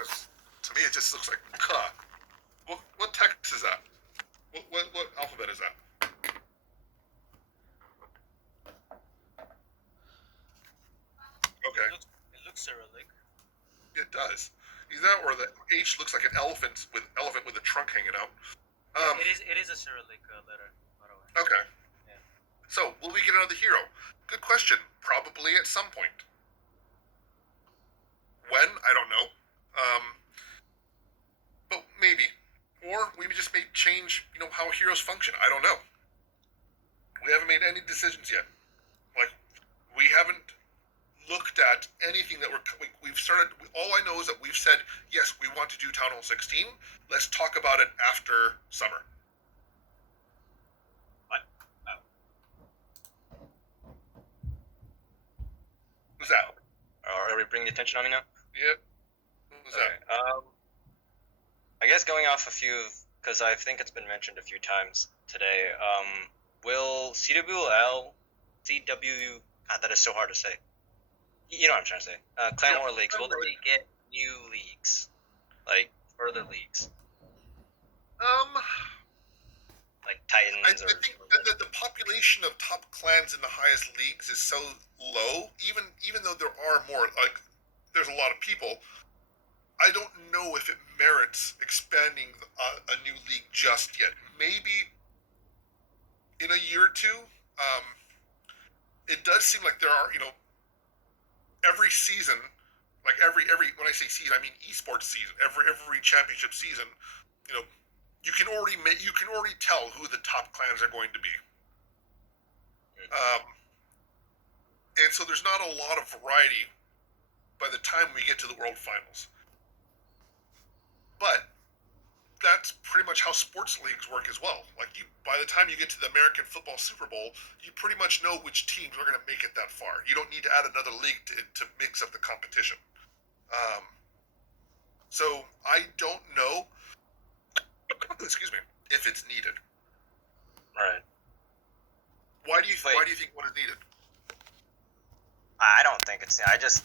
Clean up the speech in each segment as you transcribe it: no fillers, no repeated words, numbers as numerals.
this. To me, it just looks like K. What text is that? What alphabet is that? Okay. It looks Cyrillic. It does. Either that or the H looks like an elephant with a trunk hanging out. It is a Cyrillic letter, by the way. Okay. Yeah. So, will we get another hero? Good question. Probably at some point. When? I don't know. But maybe. Or we just may change, how heroes function. I don't know. We haven't made any decisions yet. Like, we haven't looked at anything that we've started. All I know is that we've said, yes, we want to do Town Hall 16. Let's talk about it after summer. What? Who's that? Are we bringing attention on me now? Yep. Who's that? I guess going off a few, because I think it's been mentioned a few times today, will CWL, God, that is so hard to say. You know what I'm trying to say. Clan War Leagues, will they get new leagues? Like, further leagues? Like Titans I think that the population of top clans in the highest leagues is so low, even though there are more, like, there's a lot of people, I don't know if it merits expanding a new league just yet. Maybe in a year or two. It does seem like there are, every season, like every when I say season, I mean esports season. Every championship season, you can already tell who the top clans are going to be. And so there's not a lot of variety by the time we get to the World Finals. But that's pretty much how sports leagues work as well. Like, by the time you get to the American Football Super Bowl, you pretty much know which teams are going to make it that far. You don't need to add another league to mix up the competition. So I don't know, excuse me, if it's needed. Right. Why do you think one is needed? I don't think it's. I just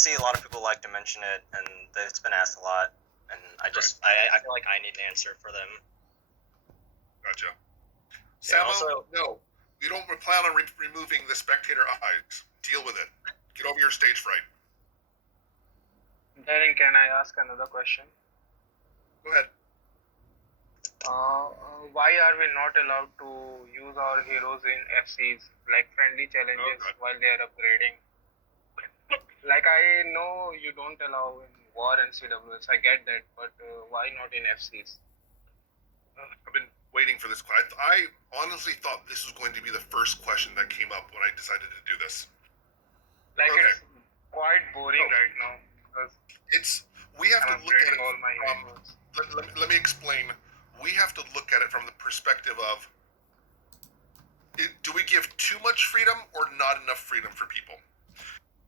see a lot of people like to mention it, and it's been asked a lot, and I feel like I need an answer for them. Gotcha. Yeah, Samo, no, we don't plan on removing the spectator eyes. Deal with it. Get over your stage fright. Darren, can I ask another question? Go ahead. Why are we not allowed to use our heroes in FCs, like friendly challenges, while they are upgrading? Like, I know you don't allow in War and CWS, I get that, but why not in FCs? I've been waiting for this question. I honestly thought this was going to be the first question that came up when I decided to do this. Like, it's quite boring right now, because we have to look at it all my heroes. Let me explain. We have to look at it from the perspective of, do we give too much freedom or not enough freedom for people?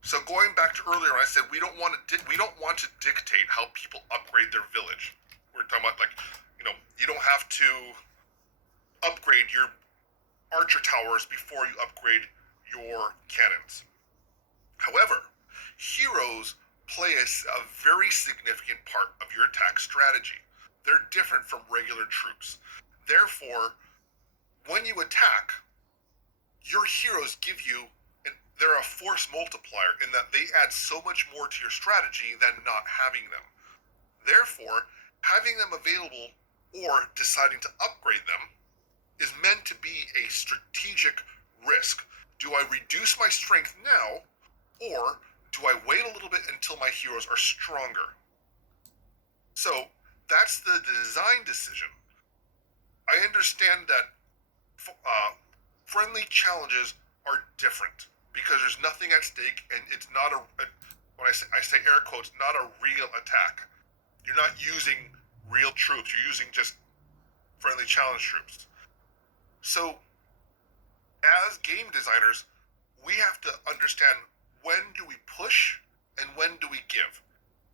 So going back to earlier, I said we don't want to dictate how people upgrade their village. We're talking about, like, you don't have to upgrade your archer towers before you upgrade your cannons. However, heroes play a very significant part of your attack strategy. They're different from regular troops. Therefore, when you attack, your heroes they're a force multiplier in that they add so much more to your strategy than not having them. Therefore, having them available or deciding to upgrade them is meant to be a strategic risk. Do I reduce my strength now, or do I wait a little bit until my heroes are stronger? So that's the design decision. I understand that friendly challenges are different because there's nothing at stake, and it's not when I say air quotes, not a real attack. You're not using real troops. You're using just friendly challenge troops. So, as game designers, we have to understand, when do we push and when do we give?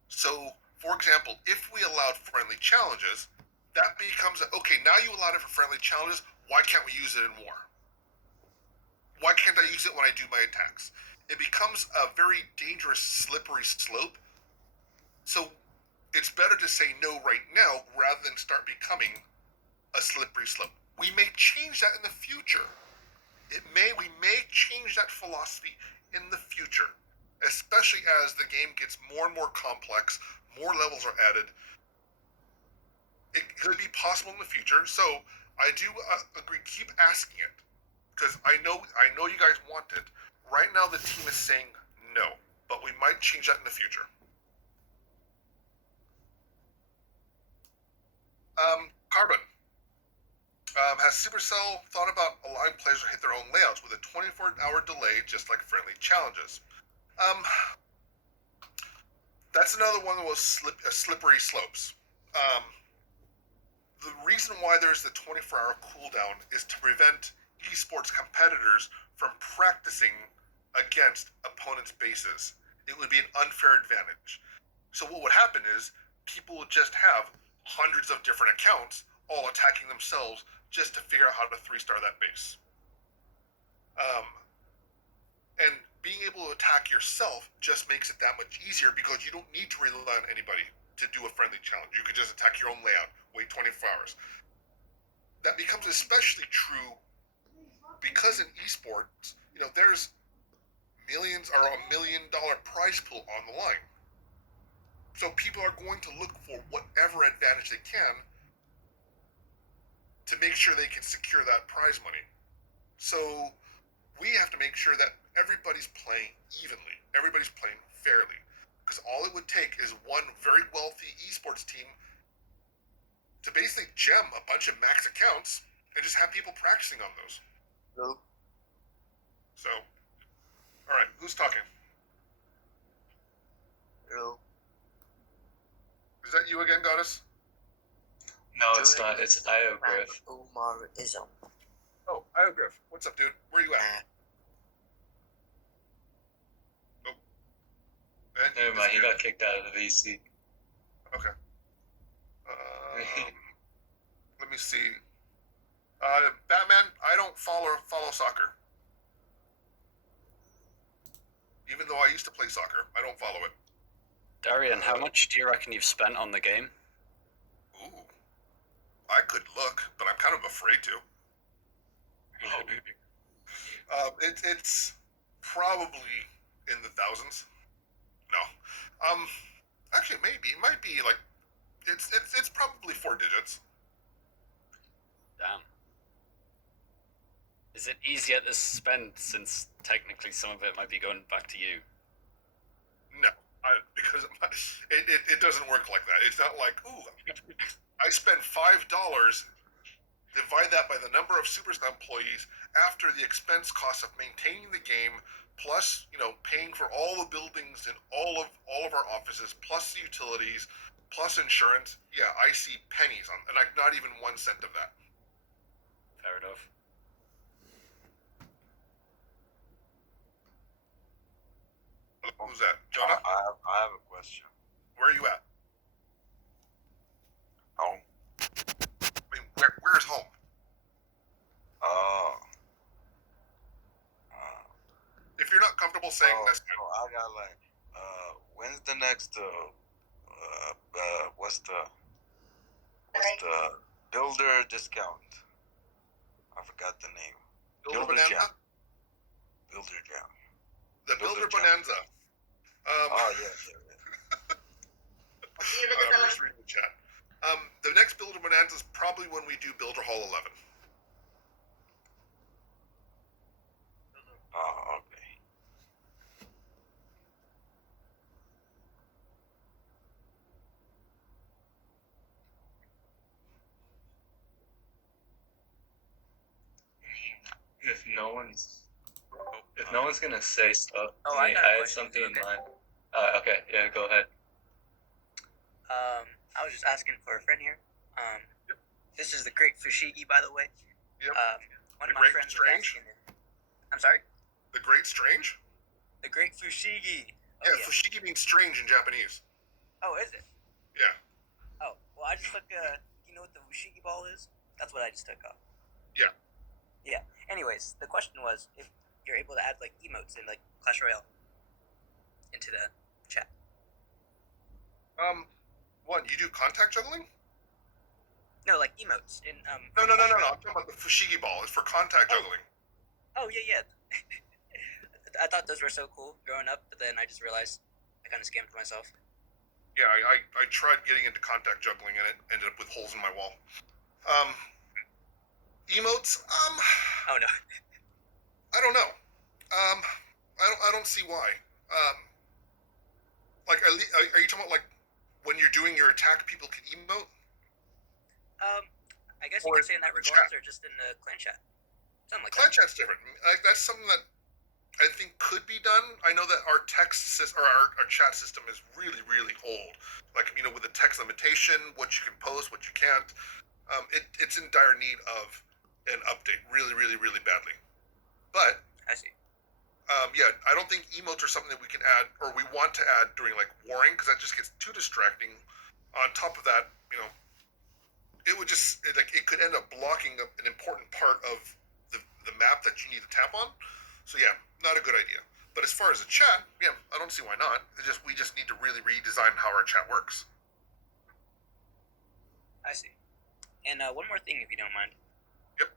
So, for example, if we allowed friendly challenges, that becomes, okay, now you allowed it for friendly challenges, why can't we use it in war? Why can't I use it when I do my attacks? It becomes a very dangerous, slippery slope. So it's better to say no right now rather than start becoming a slippery slope. We may change that in the future. We may change that philosophy in the future, especially as the game gets more and more complex, more levels are added. It could be possible in the future. So I do agree. Keep asking it, because I know you guys want it. Right now, the team is saying no, but we might change that in the future. Carbon. Has Supercell thought about allowing players to hit their own layouts with a 24-hour delay, just like friendly challenges? That's another one of those slippery slopes. The reason why there's the 24-hour cooldown is to prevent esports competitors from practicing against opponents' bases. It would be an unfair advantage. So what would happen is people would just have hundreds of different accounts all attacking themselves just to figure out how to 3-star that base. And being able to attack yourself just makes it that much easier because you don't need to rely on anybody to do a friendly challenge. You could just attack your own layout, wait 24 hours. That becomes especially true because in esports, there's millions or $1 million prize pool on the line. So people are going to look for whatever advantage they can to make sure they can secure that prize money. So we have to make sure that everybody's playing evenly, everybody's playing fairly, because all it would take is one very wealthy esports team to basically gem a bunch of max accounts and just have people practicing on those. No. So, all right, who's talking? No. Is that you again, Goddess? No, it's not. It's Iogriff. Umarism. Oh, Iogriff. What's up, dude? Where you at? Oh. And Never mind, he got kicked out of the VC. Okay. Let me see. Batman, I don't follow soccer. Even though I used to play soccer, I don't follow it. Darian, how much do you reckon you've spent on the game? Ooh. I could look, but I'm kind of afraid to. It's probably in the thousands. No. Actually, maybe. It might be like... It's probably 4 digits. Damn. Is it easier to spend since technically some of it might be going back to you? No. Because it doesn't work like that. It's not like, ooh, I spend $5, divide that by the number of Supercell employees after the expense cost of maintaining the game, plus paying for all the buildings in all of our offices, plus the utilities, plus insurance. Yeah, I see pennies on, and like not even 1 cent of that. Fair enough. Who's that? Jonah? I have a question. Where are you at? Home. I mean, where's home? If you're not comfortable saying this, I got like, when's the next, what's the builder discount? I forgot the name. Builder Bonanza? Jam. Builder Jam. The Builder Jam. Bonanza. Yeah. I'm just reading the chat. The next Builder Bonanza is probably when we do Builder Hall 11. Oh, okay. If no one's gonna say stuff, Oh, I I got a had question. something in Okay. mind. Okay, yeah, go ahead. I was just asking for a friend here. This is the Great Fushigi, by the way. Yep. One The of my Great friends was Strange? asking. I'm sorry. The Great Strange? The Great Fushigi. Oh, Yeah, Fushigi means strange in Japanese. Oh, is it? Yeah. Oh, well, I just took. You know what the Fushigi ball is? That's what I just took off. Yeah. Yeah. Anyways, the question was if you're able to add like emotes in like Clash Royale into the chat. What, you do contact juggling? No, like emotes in No. I'm talking about the fushigi ball. It's for contact Oh. juggling. Oh yeah. I thought those were so cool growing up, but then I just realized I kind of scammed myself. Yeah, I tried getting into contact juggling and it ended up with holes in my wall. Emotes. Oh no. I don't know. I don't see why. Like, are you talking about like when you're doing your attack, people can emote? I guess you Or could say in that chat. regards, or just in the clan chat, something like Clan that. chat's different. Like, that's something that I think could be done. I know that our text or our chat system is really, really old. Like, you know, with the text limitation, what you can post, what you can't. It's in dire need of an update, really, really, really badly. But I see. yeah, I don't think emotes are something that we can add or we want to add during like warring because that just gets too distracting. On top of that, you know, it would just it could end up blocking an important part of the map that you need to tap on. So yeah, not a good idea. But as far as the chat, yeah, I don't see why not. We just need to really redesign how our chat works. I see. And one more thing, if you don't mind. Yep.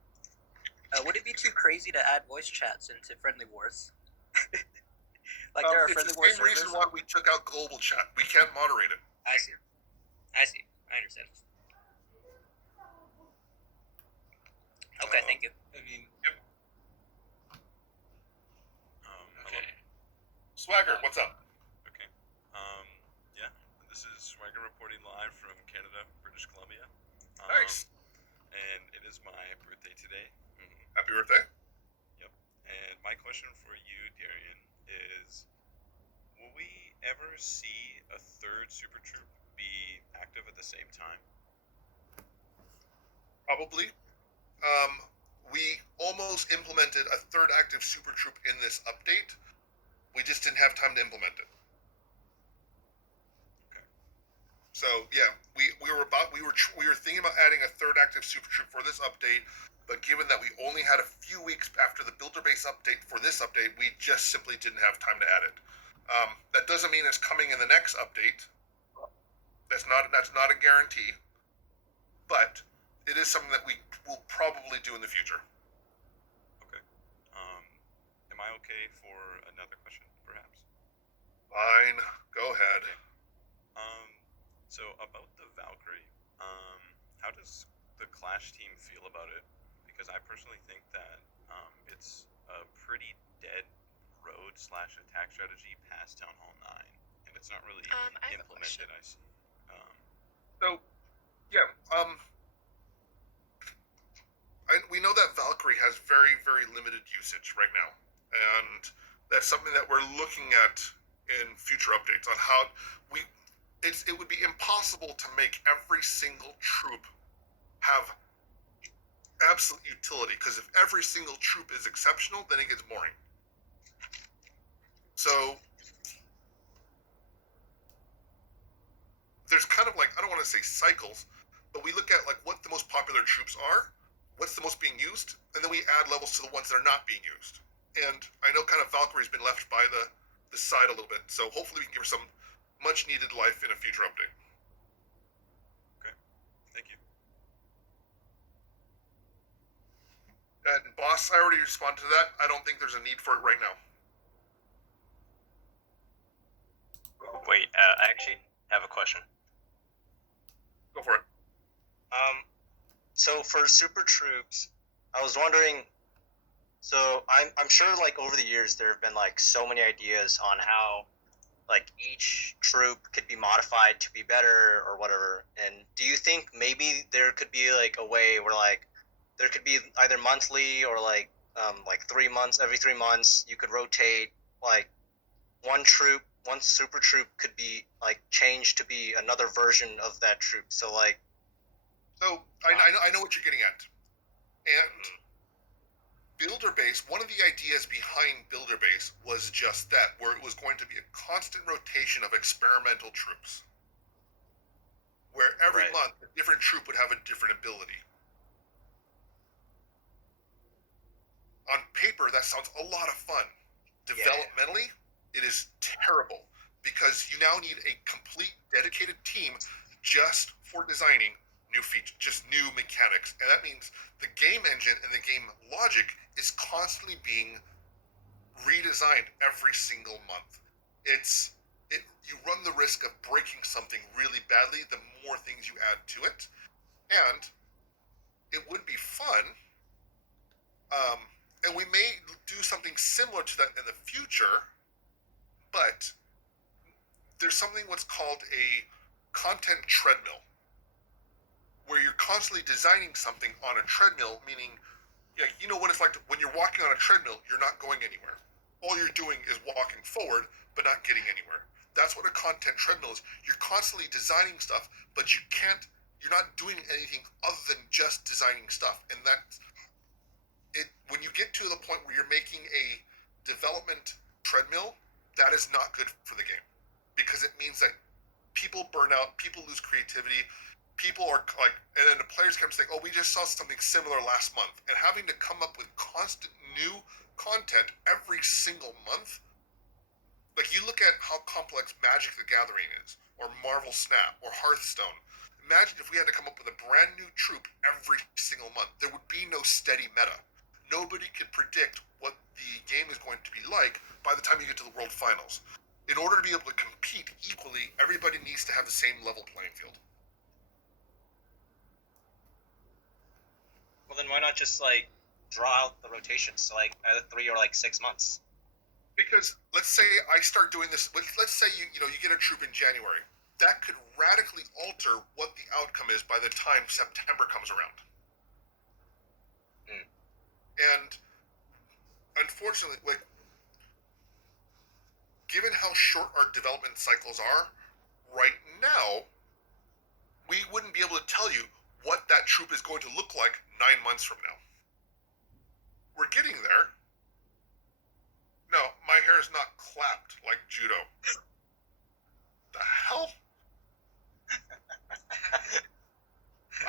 Would it be too crazy to add voice chats into Friendly Wars? Like there are it's Friendly the Wars same reason servers. why we took out global chat. We can't moderate it. I see. I understand. Okay, thank you. I mean, Okay. Swagger, what's up? Okay. Yeah. This is Swagger reporting live from Canada, British Columbia. Nice. And it is my birthday today. Happy birthday. And my question for you, Darian, is: will we ever see a third Super Troop be active at the same time? Probably. We almost implemented a third active super troop in this update. We just didn't have time to implement it. Okay. So yeah, we were thinking about adding a third active super troop for this update, but given that we only had a few weeks after the builder base update for this update, we just simply didn't have time to add it. That doesn't mean it's coming in the next update. That's not a guarantee, but it is something that we will probably do in the future. Okay. Am I okay for another question, perhaps? Fine, go ahead. So about the Valkyrie, how does the Clash team feel about it? Because I personally think that it's a pretty dead road / attack strategy past Town Hall 9, and it's not really I have a question. implemented. I see. So, yeah, we know that Valkyrie has very, very limited usage right now, and that's something that we're looking at in future updates on how it would be impossible to make every single troop have absolute utility, because if every single troop is exceptional, then it gets boring. So there's kind of like, I don't want to say cycles, but we look at like what the most popular troops are, what's the most being used, and then we add levels to the ones that are not being used. And I know kind of Valkyrie's been left by the side a little bit, so hopefully we can give her some much needed life in a future update. Okay, thank you. And boss, I already responded to that. I don't think there's a need for it right now. Wait, I actually have a question. Go for it. So for super troops, I was wondering. So I'm sure like over the years there have been like so many ideas on how like each troop could be modified to be better or whatever. And do you think maybe there could be like a way where like there could be either monthly or like 3 months, every 3 months you could rotate like one super troop could be like changed to be another version of that troop. So like. So I know what you're getting at, and Builder Base. One of the ideas behind Builder Base was just that, where it was going to be a constant rotation of experimental troops, where every Right. month a different troop would have a different ability. On paper, that sounds a lot of fun. Developmentally, it is terrible because you now need a complete dedicated team just for designing new features, just new mechanics. And that means the game engine and the game logic is constantly being redesigned every single month. You run the risk of breaking something really badly the more things you add to it. And it would be fun, and we may do something similar to that in the future, but there's something what's called a content treadmill, where you're constantly designing something on a treadmill, meaning, you know what it's like when you're walking on a treadmill, you're not going anywhere. All you're doing is walking forward, but not getting anywhere. That's what a content treadmill is. You're constantly designing stuff, but you're not doing anything other than just designing stuff. And when you get to the point where you're making a development treadmill, that is not good for the game, because it means that people burn out, people lose creativity, people are like, and then the players come saying, oh, we just saw something similar last month, and having to come up with constant new content every single month. Like, you look at how complex Magic the Gathering is, or Marvel Snap, or Hearthstone. Imagine if we had to come up with a brand new troop every single month. There would be no steady meta. Nobody could predict what the game is going to be like by the time you get to the World Finals. In order to be able to compete equally, everybody needs to have the same level playing field. Well, then why not just like draw out the rotations, so like 3 or like 6 months? Because let's say I start doing this. Let's say you get a troop in January. That could radically alter what the outcome is by the time September comes around. And unfortunately, given how short our development cycles are, right now, we wouldn't be able to tell you what that troop is going to look like 9 months from now. We're getting there. No, my hair is not clapped like judo. The hell?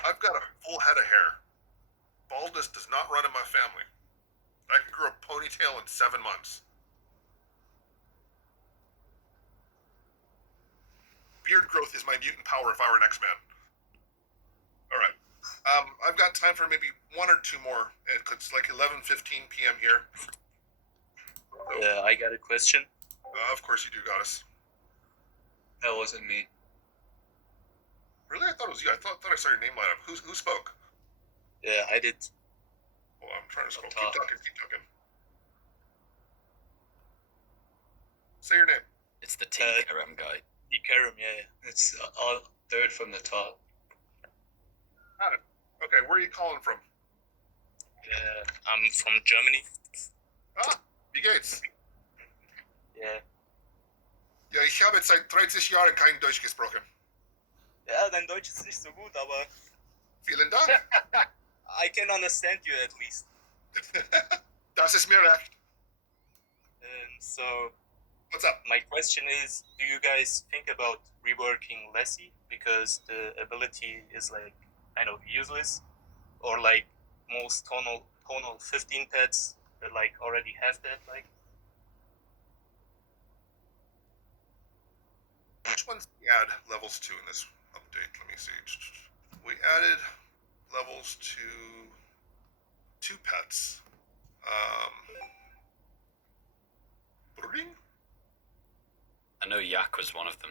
I've got a full head of hair. Baldness does not run in my family. I can grow a ponytail in 7 months. Beard growth is my mutant power if I were an X-Man. Alright. I've got time for maybe 1 or 2 more. It's like 11:15 p.m. here. I got a question. Of course you do, Goddess. That wasn't me. Really? I thought it was you. I thought I saw your name light up. Who spoke? Yeah, I did. Oh, I'm trying to scroll. Up top. Keep talking. Say your name. It's the T Karam guy. Ikarum, yeah. It's all third from the top. Got it. Okay, where are you calling from? I'm from Germany. Ah, wie geht's? Yeah. Ja, ich habe seit 30 Jahren kein Deutsch gesprochen. Ja, dein Deutsch ist nicht so gut, aber Vielen Dank. I can understand you at least. Das ist mir recht. So, What's up? my question is, do you guys think about reworking Lassie? Because the ability is like kind of useless, or like most tonal 15 pets that like already have that, like. Which ones did we add levels to in this update? Let me see. We added levels to 2 pets. Bring? I know Yak was one of them,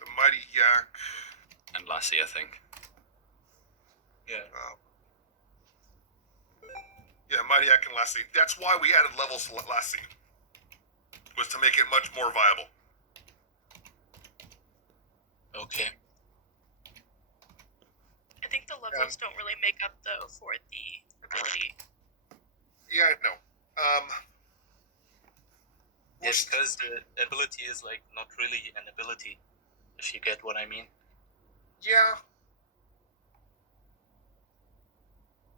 The Mighty Yak. and Lassie, I think. Yeah. Yeah, Mighty Yak and Lassie. That's why we added levels to Lassie. Was to make it much more viable. Okay. I think the levels don't really make up though for the ability. Yeah, I know. Yes, because the ability is like not really an ability, if you get what I mean. Yeah.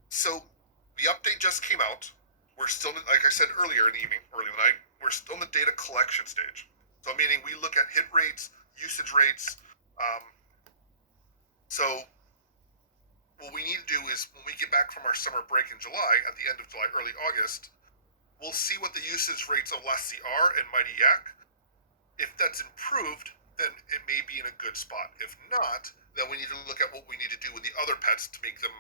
So, the update just came out. We're still, like I said earlier in the evening, early in the night, we're still in the data collection stage. So, meaning we look at hit rates, usage rates. So, what we need to do is, when we get back from our summer break in July, at the end of July, early August, we'll see what the usage rates of Lassie are and Mighty Yak. If that's improved, then it may be in a good spot. If not, then we need to look at what we need to do with the other pets to make them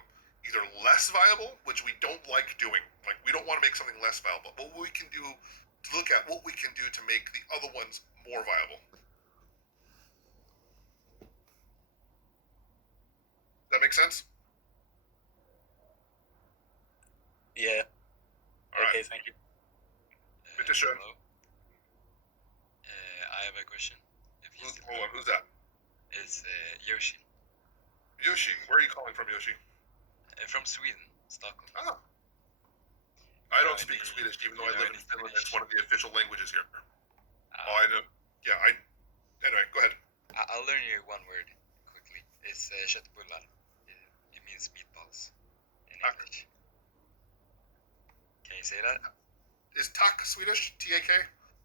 either less viable, which we don't like doing. Like, we don't want to make something less viable, but what we can do to look at what we can do to make the other ones more viable. That make sense? Yeah. All Okay, right. thank you. Bitteschön. Hello. I have a question. If you still Hold on, who's that? It's Yoshi. Yoshi. Where are you calling from, Yoshi? From Sweden, Stockholm. Ah. I don't know speak any- Swedish, even you though I know live in any Finland. Finnish? It's one of the official languages here. Uh, Oh, I know. Yeah, Anyway, go ahead. I'll learn you one word quickly. It's köttbullar. It means meatballs in Tack. English. Can you say that? Is tak Swedish? T-A-K?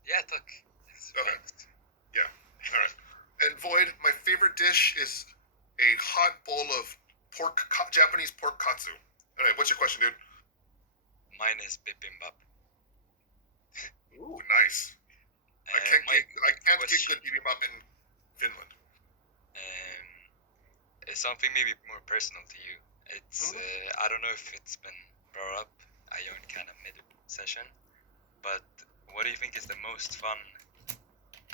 Yeah, tack. It's Okay. right. All right. And Void, my favorite dish is a hot bowl of Japanese pork katsu. All right, what's your question, dude? Mine is bibimbap. Ooh, nice. I can't my get good question- bibimbap in Finland. It's something maybe more personal to you. It's I don't know if it's been brought up. I joined kind of mid session, but what do you think is the most fun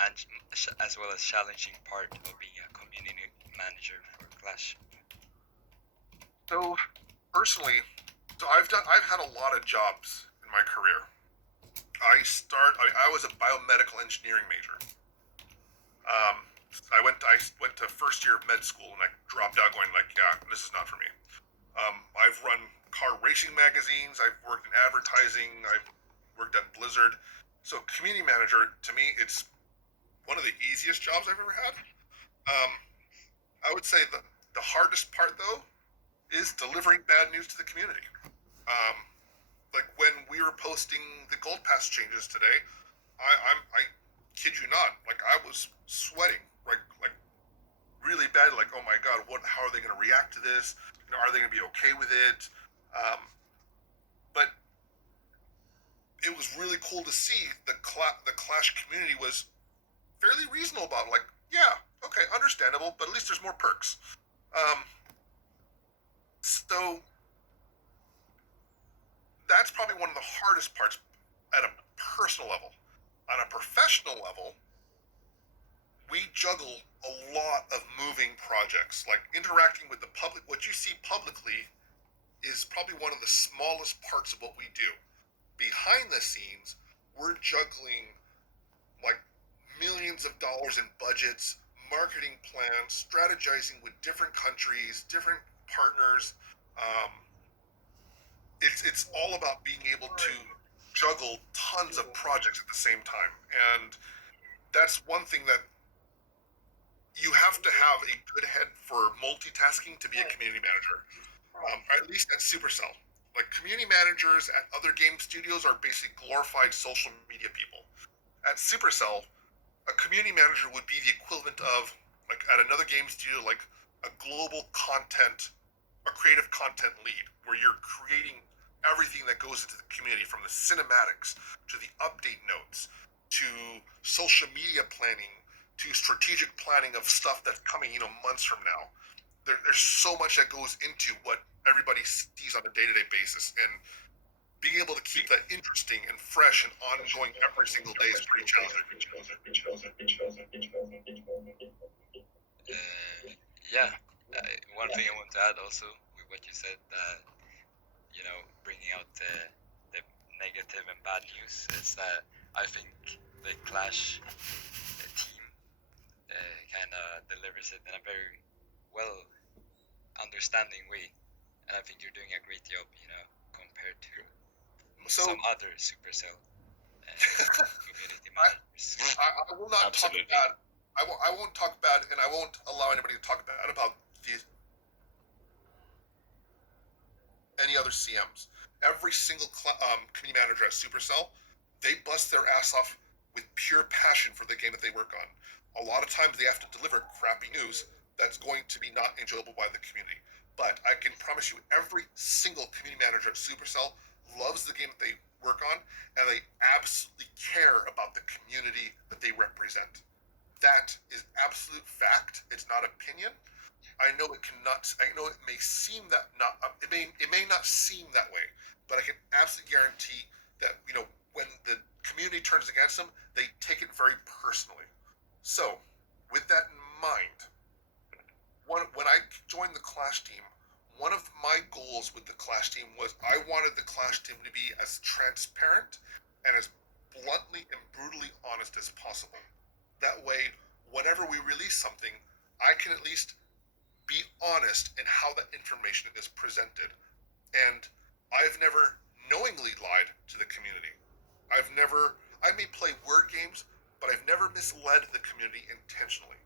and as well as challenging part of being a community manager for Clash? So, personally, I've had a lot of jobs in my career. I was a biomedical engineering major. I went to first year of med school and I dropped out, going like, yeah, this is not for me. I've run car racing magazines. I've worked in advertising. I've worked at Blizzard. So community manager, to me, it's one of the easiest jobs I've ever had. I would say the hardest part, though, is delivering bad news to the community. Like when we were posting the Gold Pass changes today, I kid you not, like I was sweating, like really bad. Like, oh my god, how are they going to react to this? You know, are they going to be okay with it? But it was really cool to see the Clash community was fairly reasonable about it. Like, yeah, okay, understandable, but at least there's more perks. So that's probably one of the hardest parts at a personal level. On a professional level, we juggle a lot of moving projects. Like interacting with the public, what you see publicly is probably one of the smallest parts of what we do. Behind the scenes, we're juggling like millions of dollars in budgets, marketing plans, strategizing with different countries, different partners. It's all about being able to juggle tons of projects at the same time, and that's one thing that you have to have a good head for multitasking to be a community manager. At least at Supercell. Like community managers at other game studios are basically glorified social media people. At Supercell, a community manager would be the equivalent of, like at another game studio, like a global content, a creative content lead, where you're creating everything that goes into the community, from the cinematics to the update notes to social media planning to strategic planning of stuff that's coming, months from now. There's so much that goes into what everybody sees on a day-to-day basis, and being able to keep that interesting and fresh and ongoing every single day is pretty challenging. Yeah, one thing I want to add also with what you said, bringing out the negative and bad news, is that I think the Clash team kind of delivers it in a very well understanding way, and I think you're doing a great job, compared to some other Supercell community managers. I will not Absolutely. talk bad. I won't talk bad, and I won't allow anybody to talk bad about any other CMs. Every single community manager at Supercell, they bust their ass off with pure passion for the game that they work on. A lot of times they have to deliver crappy news that's going to be not enjoyable by the community. But I can promise you, every single community manager at Supercell loves the game that they work on, and they absolutely care about the community that they represent. that is absolute fact. It's not opinion. I know it cannot. I know it may seem that not. It may not seem that way, but I can absolutely guarantee that when the community turns against them, they take it very personally. So, with that in mind, when I joined the Clash team, one of my goals with the Clash team was I wanted the Clash team to be as transparent and as bluntly and brutally honest as possible. That way, whenever we release something, I can at least be honest in how that information is presented. And I've never knowingly lied to the community. I may play word games, but I've never misled the community intentionally.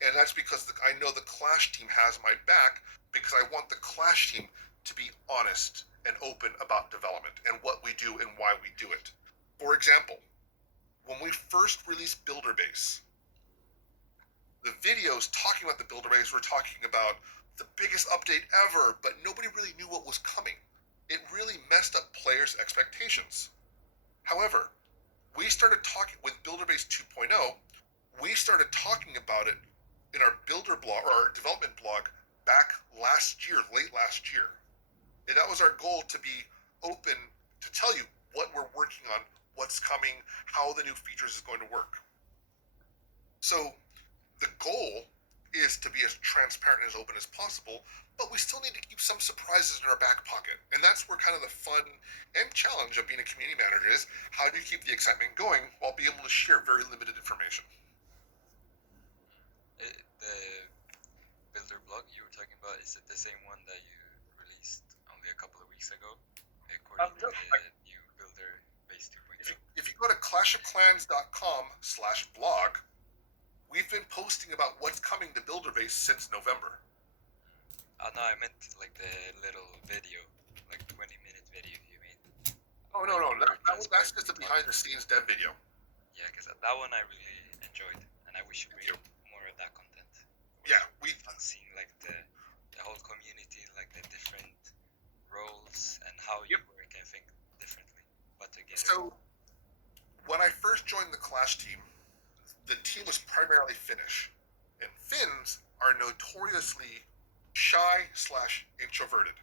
And that's because I know the Clash team has my back, because I want the Clash team to be honest and open about development and what we do and why we do it. For example, when we first released Builder Base, the videos talking about the Builder Base were talking about the biggest update ever, but nobody really knew what was coming. It really messed up players' expectations. However, we started talking with Builder Base 2.0, we started talking about it in our builder blog, or our development blog, back last year, late last year. And that was our goal, to be open, to tell you what we're working on, what's coming, how the new features is going to work. So the goal is to be as transparent and as open as possible, but we still need to keep some surprises in our back pocket. And that's where kind of the fun and challenge of being a community manager is. How do you keep the excitement going while being able to share very limited information? The builder blog you were talking about, is it the same one that you released only a couple of weeks ago? According to the new Builder Base 2.0? If you go to clashofclans.com/blog, we've been posting about what's coming to Builder Base since November. No, I meant like the little video, like 20-minute video you made. Oh, no, that's just a behind-the-scenes dev video. Yeah, because that one I really enjoyed, and I wish we had more of that content. Yeah, on seeing like the whole community, like the different roles and how you work and think differently, but together. So, when I first joined the Clash team, the team was primarily Finnish, and Finns are notoriously shy/introverted.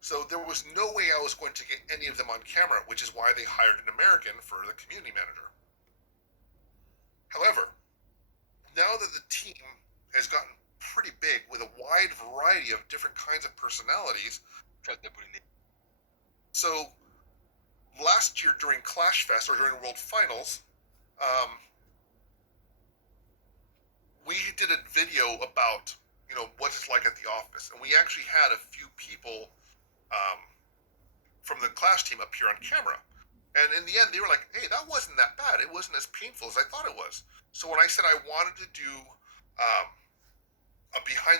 So there was no way I was going to get any of them on camera, which is why they hired an American for the community manager. However, now that the team has gotten pretty big with a wide variety of different kinds of personalities, so last year during Clash Fest, or during World Finals, we did a video about what it's like at the office, and we actually had a few people from the Clash team up here on camera, and in the end they were like, hey, that wasn't that bad, it wasn't as painful as I thought it was. So when I said I wanted to do a behind